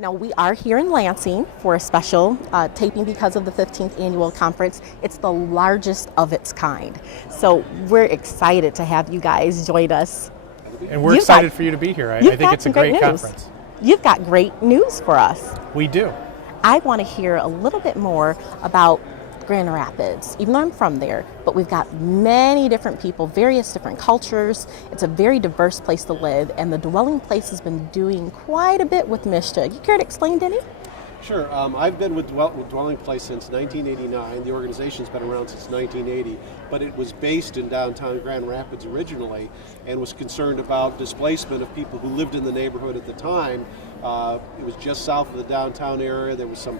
Now, we are here in Lansing for a special taping because of the 15th annual conference. It's the largest of its kind. So we're excited to have you guys join us. And we're excited for you to be here. I think it's a great conference. You've got great news for us. We do. I want to hear a little bit more about Grand Rapids, even though I'm from there, but we've got many different people, various different cultures. It's a very diverse place to live, and the Dwelling Place has been doing quite a bit with MSHDA. You care to explain, Denny? Sure. I've been with Dwelling Place since 1989. The organization's been around since 1980, but it was based in downtown Grand Rapids originally and was concerned about displacement of people who lived in the neighborhood at the time. It was just south of the downtown area. There was some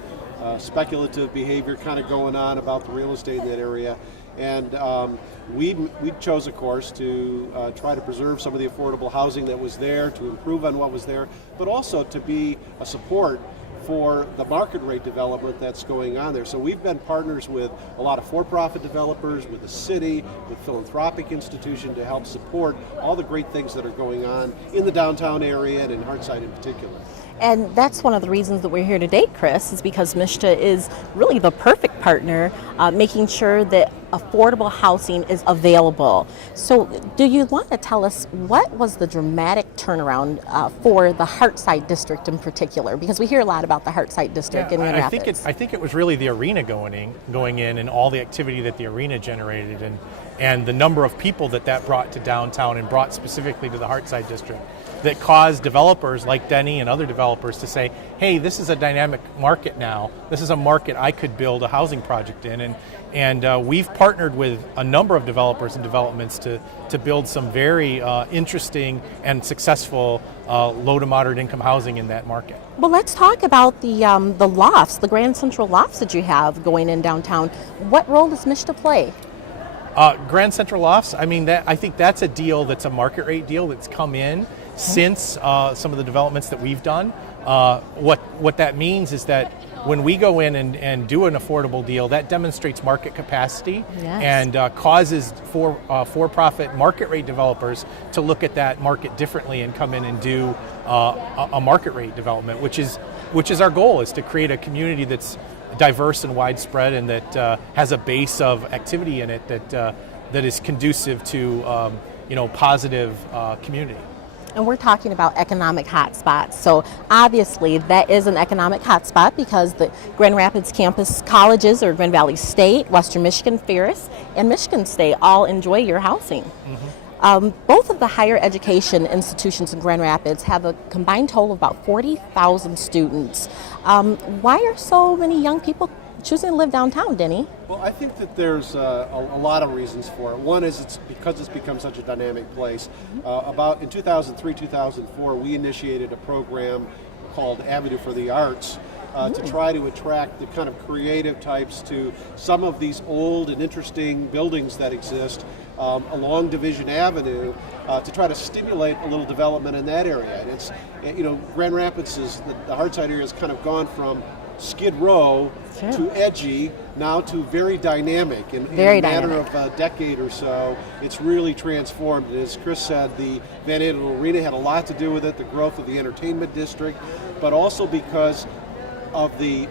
speculative behavior kind of going on about the real estate in that area. And we chose a course to try to preserve some of the affordable housing that was there, to improve on what was there, but also to be a support for the market rate development that's going on there. So we've been partners with a lot of for-profit developers, with the city, with philanthropic institutions to help support all the great things that are going on in the downtown area and in Hearthside in particular. And that's one of the reasons that we're here today, Chris, is because MSHDA is really the perfect partner, making sure that affordable housing is available. So do you want to tell us what was the dramatic turnaround for the Hearthside district in particular? Because we hear a lot about the Hearthside district in Grand Rapids. I think it was really the arena going in and all the activity that the arena generated and the number of people that brought to downtown and brought specifically to the Hearthside district that caused developers like Denny and other developers to say, hey, this is a dynamic market now. This is a market I could build a housing project in. And we've partnered with a number of developers and developments to build some very interesting and successful low to moderate income housing in that market. Well, let's talk about the Lofts, the Grand Central Lofts that you have going in downtown. What role does MSHDA play? Grand Central Lofts, I think that's a deal that's a market rate deal that's come in since some of the developments that we've done. What that means is that when we go in and do an affordable deal, that demonstrates market capacity. Yes. And causes for-profit market rate developers to look at that market differently and come in and do a market rate development, which is our goal, is to create a community that's diverse and widespread and that has a base of activity in it that is conducive to positive community. And we're talking about economic hotspots. So obviously that is an economic hotspot because the Grand Rapids campus colleges or Grand Valley State, Western Michigan, Ferris, and Michigan State all enjoy your housing. Mm-hmm. Both of the higher education institutions in Grand Rapids have a combined total of about 40,000 students. Why are so many young people choosing to live downtown, Denny? Well, I think that there's a lot of reasons for it. One is it's because it's become such a dynamic place. About in 2003, 2004, we initiated a program called Avenue for the Arts to try to attract the kind of creative types to some of these old and interesting buildings that exist along Division Avenue to try to stimulate a little development in that area. And it's, Grand Rapids the Hearthside area has kind of gone from Skid Row to edgy, now to very dynamic. In a matter of a decade or so, it's really transformed. And as Chris said, the Van Andel Arena had a lot to do with it, the growth of the entertainment district, but also because of the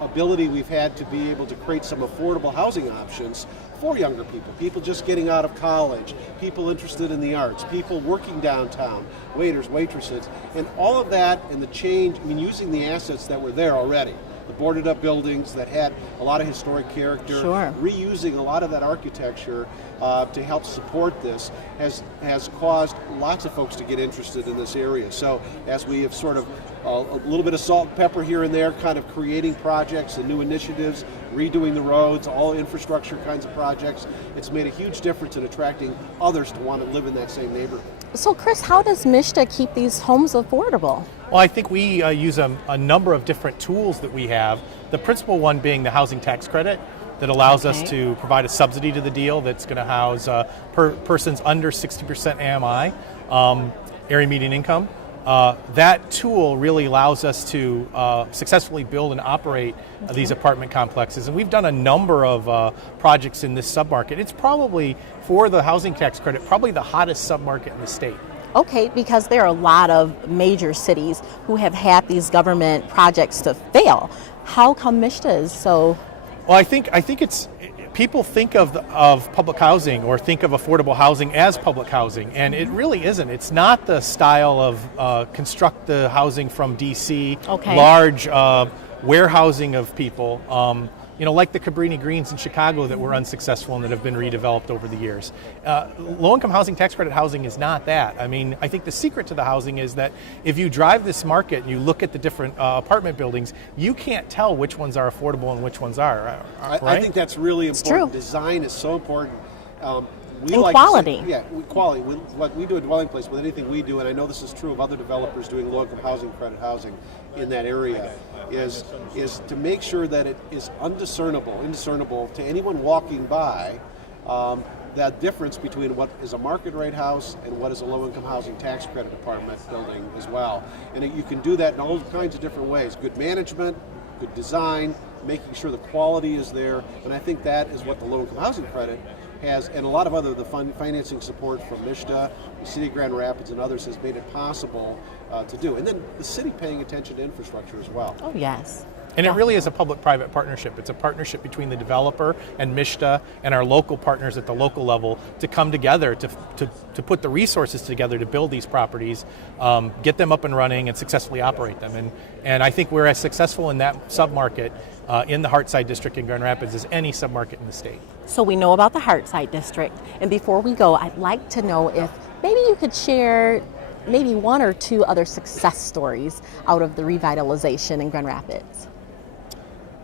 ability we've had to be able to create some affordable housing options for younger people just getting out of college, people interested in the arts, people working downtown, waiters, waitresses, and all of that and the change, using the assets that were there already. The boarded up buildings that had a lot of historic character, reusing a lot of that architecture to help support this has caused lots of folks to get interested in this area. So as we have sort of a little bit of salt and pepper here and there, kind of creating projects and new initiatives, redoing the roads, all infrastructure kinds of projects, it's made a huge difference in attracting others to want to live in that same neighborhood. So Chris, how does MSHDA keep these homes affordable? Well, I think we use a number of different tools that we have. The principal one being the housing tax credit that allows us to provide a subsidy to the deal that's going to house persons under 60% AMI, area median income. That tool really allows us to successfully build and operate these apartment complexes. And we've done a number of projects in this submarket. It's probably, for the housing tax credit, probably the hottest submarket in the state. Okay, because there are a lot of major cities who have had these government projects to fail. How come MSHDA is so? Well, I think it's people think of public housing or think of affordable housing as public housing, and it really isn't. It's not the style of construct the housing from DC, Okay. large warehousing of people. Like the Cabrini Greens in Chicago that were unsuccessful and that have been redeveloped over the years. Low-income housing, tax credit housing is not that. I mean, I think the secret to the housing is that if you drive this market and you look at the different apartment buildings, you can't tell which ones are affordable and which ones are. Right? I think that's really important. True. Design is so important. We And like quality. To see, quality. What we do at Dwelling Place, with anything we do, and I know this is true of other developers doing low-income housing, credit housing in that area, is to make sure that it is indiscernible to anyone walking by, that difference between what is a market rate house and what is a low-income housing tax credit apartment building as well. And you can do that in all kinds of different ways. Good management, good design, making sure the quality is there, and I think that is what the low-income housing credit has, and a lot of other financing support from MSHDA, the City of Grand Rapids, and others has made it possible to do. And then the city paying attention to infrastructure as well. Oh yes. And it really is a public-private partnership. It's a partnership between the developer and MSHDA and our local partners at the local level to come together to put the resources together to build these properties, get them up and running, and successfully operate them. And I think we're as successful in that submarket in the Hearthside district in Grand Rapids as any submarket in the state. So we know about the Hearthside district, and before we go, I'd like to know if maybe you could share maybe one or two other success stories out of the revitalization in Grand Rapids.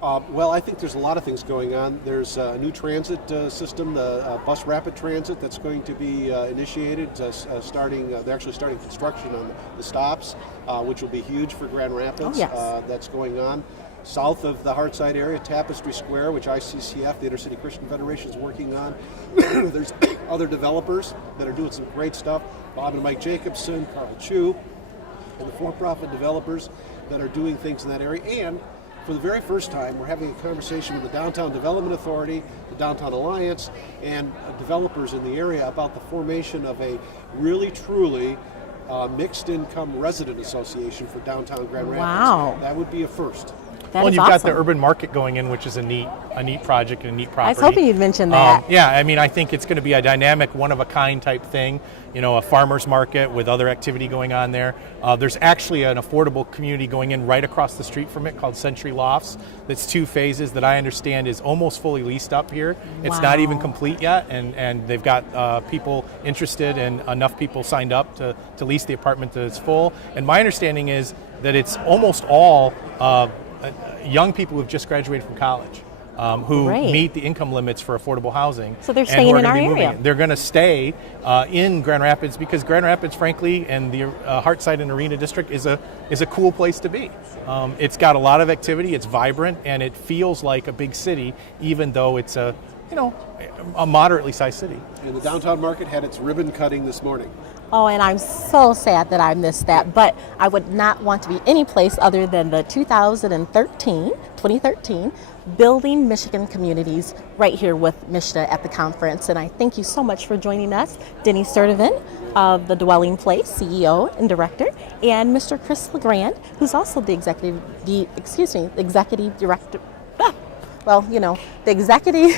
Well, I think there's a lot of things going on. There's a new transit system, the bus rapid transit, that's going to be initiated. They're actually starting construction on the stops, which will be huge for Grand Rapids. Oh, yes. That's going on. South of the Hearthside area, Tapestry Square, which ICCF, the Intercity Christian Federation, is working on. There's other developers that are doing some great stuff. Bob and Mike Jacobson, Carl Chu, and the for-profit developers that are doing things in that area. And for the very first time, we're having a conversation with the Downtown Development Authority, the Downtown Alliance, and developers in the area about the formation of a really, truly mixed income resident association for downtown Grand Rapids. Wow. That would be a first. That Well, is you've got the awesome. urban market going in, which is a neat project and a neat I property. was hoping you'd mention that. Yeah, I mean, I think it's going to be a dynamic, one-of-a-kind type thing. A farmer's market with other activity going on there. There's actually an affordable community going in right across the street from it called Century Lofts. That's 2 phases that I understand is almost fully leased up here. It's not even complete yet, and they've got people interested and enough people signed up to lease the apartment that it's full. And my understanding is that it's almost all young people who've just graduated from college who Great. meet the income limits for affordable housing. So they're and staying who are in gonna our be moving area. in. They're going to stay in Grand Rapids because Grand Rapids, frankly, and the Hearthside and Arena District is a cool place to be. It's got a lot of activity, it's vibrant, and it feels like a big city, even though it's a moderately sized city. And the downtown market had its ribbon cutting this morning. Oh, and I'm so sad that I missed that, but I would not want to be any place other than the 2013 Building Michigan Communities right here with MSHDA at the conference. And I thank you so much for joining us, Denny Sturtevant of the Dwelling Place, CEO and Director, and Mr. Chris LeGrand, who's also the executive director. The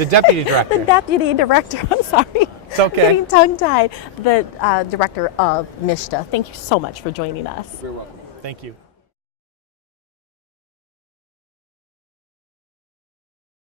deputy director. The deputy director, I'm sorry. It's okay. Getting tongue-tied. The director of MSHDA. Thank you so much for joining us. Very welcome. Thank you.